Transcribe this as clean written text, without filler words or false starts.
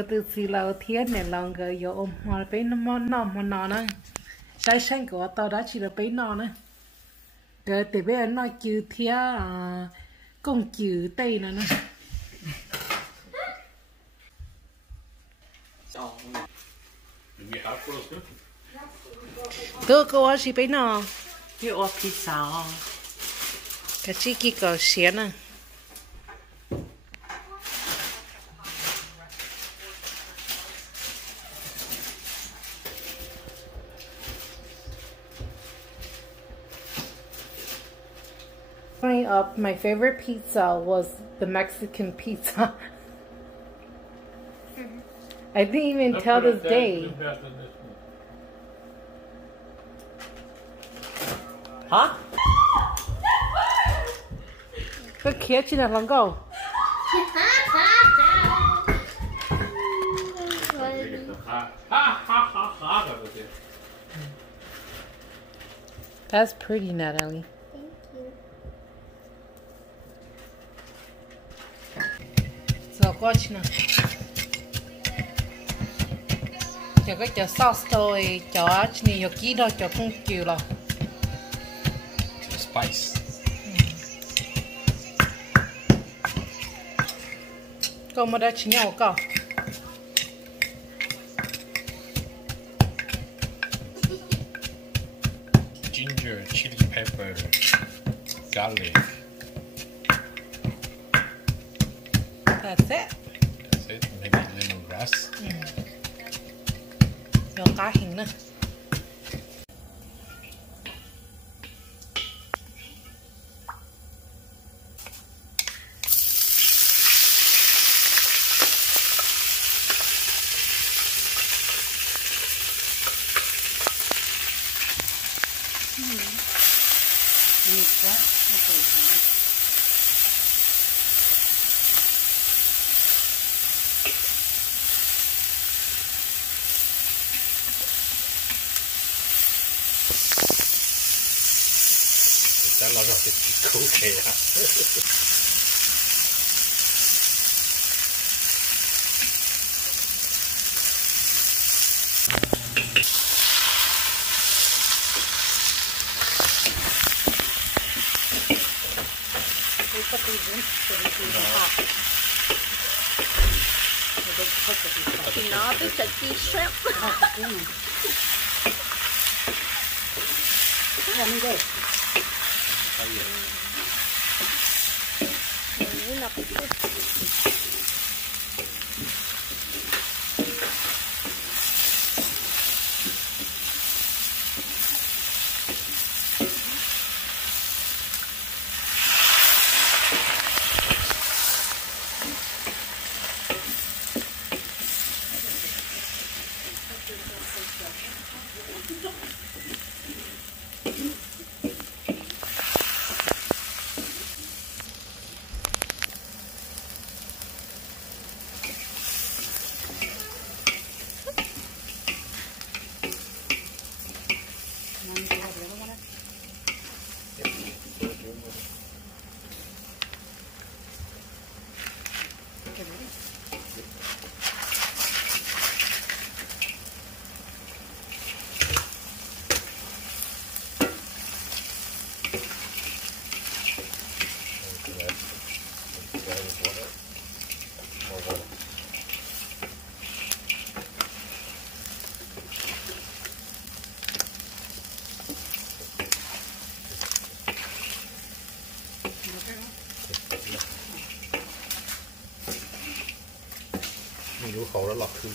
cái từ xì lâu thiên này lòng cái yo ôm hoa bé nó mòn nọ nữa trái xanh của tao đã chỉ là bé nọ nữa cái từ bé nó chữ thía công chữ tây nữa nữa tôi có gì bé nọ cái ô pizza cái chi kia có xé nè Growing up, my favorite pizza was the Mexican pizza. I didn't even tell this day. Hả? Cái kia chỉ là lòng câu. That's pretty, Natalie. Rồi qua chứ nào. Cho cái cho sauce thôi, cho nhiều kỹ đó cho không chịu rồi. Spice. Câu mà đã chỉ nhau câu. Ginger, chili pepper, garlic. That's it. That's it. Maybe lemongrass. Cho cá hình nữa. That love of it cool here. Nó biết chặt chi shrimp. Không khẩu đó lọt thương.